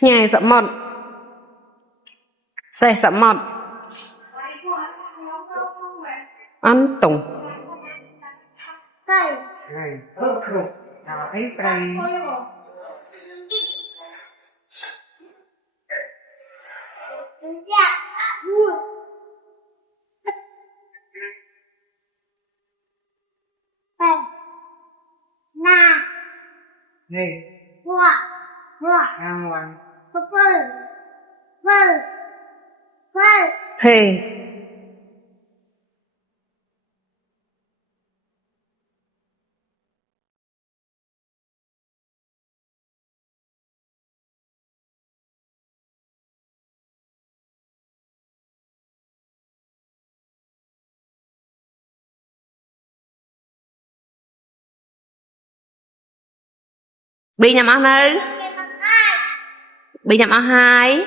Nhai sợ mọt. Xe sợ mọt. Ăn tùng. Ấy cây. Này. Hề. Bị nhầm ăn ơi. Bị nhầm ăn hai.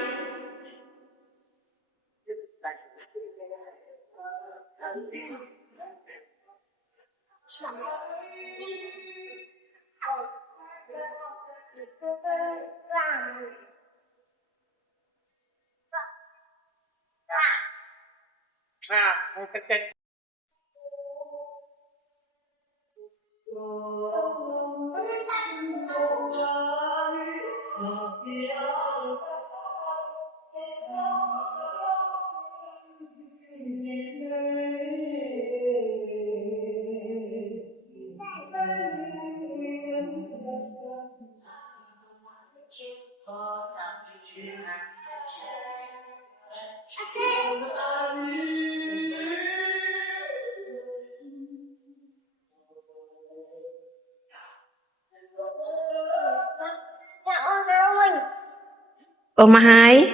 Ôm mà hai.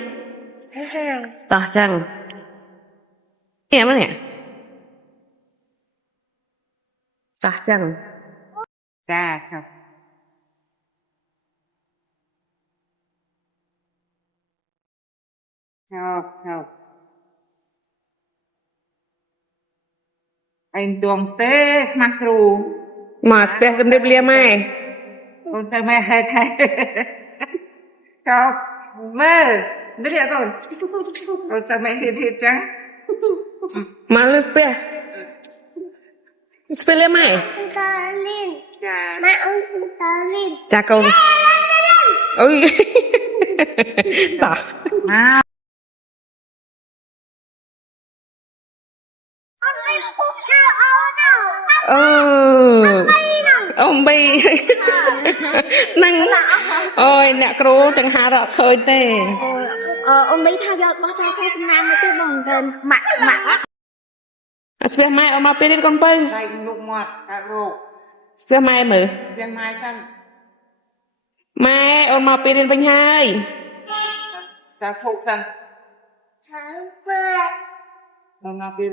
Tỏ chăng. Em á nè. Tỏ chăng. Dạ không. Không. Anh tuồng xế mặc rù. Mà spek tâm điệp liêm ai. Con sao mẹ hay thay. Không. Mơ. Đấy là con. Con sao mẹ hiệt chăng. Mà lưu spek. Spek liêm ai. Dạ. Chà con. Ôi. Tỏ. Nào. Ông bi. Năng. Ôi nè cửu chẳng hạ rõ khơi tê. Ông bi tha giọt bó chai khai xâm nam mà tôi bằng gần mặn. Spek mai ông mà bên con bơi. Lại nụ ngọt. Đã rộ. Spek mai mở. Dân mai xanh. Mai ông mà bên bên hai. Sao phụ xanh. Ông mà bên